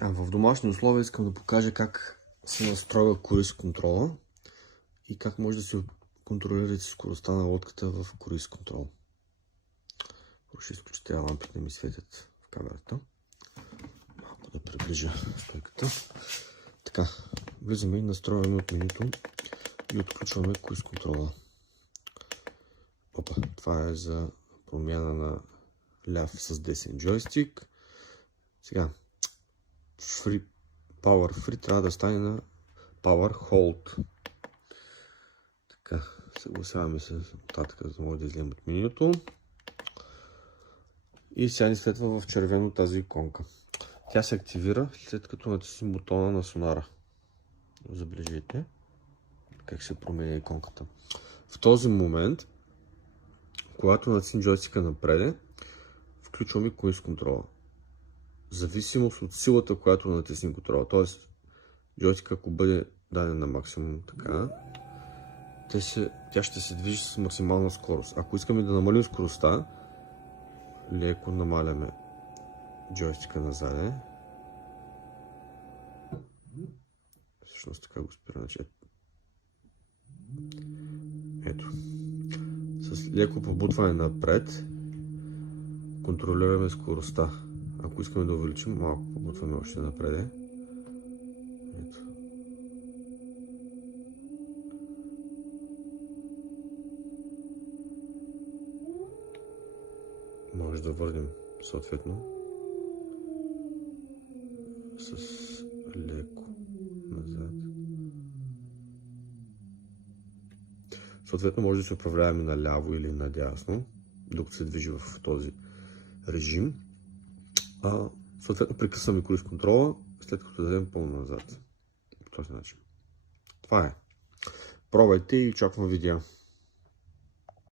В домашни условия искам да покажа как се настройва круиз контрола и как може да се контролирате скоростта на лодката в круиз контрол. Ще изключа тези лампи, да ми светят в камерата. Малко да приближа стойката. Така, влизаме и настройваме от менюто и отключваме круиз контрола. Опа, това е за промяна на ляв с десен джойстик. Сега, Power Free трябва да стане на Power Hold. Така, съгласяваме се нататък, за да може да излезем от менюто. И сега ни следва в червено тази иконка. Тя се активира след като натиснем бутона на сонара. Забележите как се променя иконката. В този момент, когато натиснем джойстика напред, включваме круиз контрола. В зависимост от силата, която натиснем контрола. Т.е. джойстика, ако бъде даден на максимум така, тя ще се движи с максимална скорост. Ако искаме да намалим скоростта, леко намаляме джойстика назад. Всъщност така го спира на чет. Ето. С леко побутване напред контролираме скоростта. Ако искаме да увеличим, малко побутваме още напред. Ето. Може да върнем съответно с леко назад. Съответно може да се управляваме наляво или надясно, докато се движи в този режим. Съответно прекъсваме круиз контрола, след като дадем пълно назад. По този начин. Това е. Пробвайте и очаквам видео.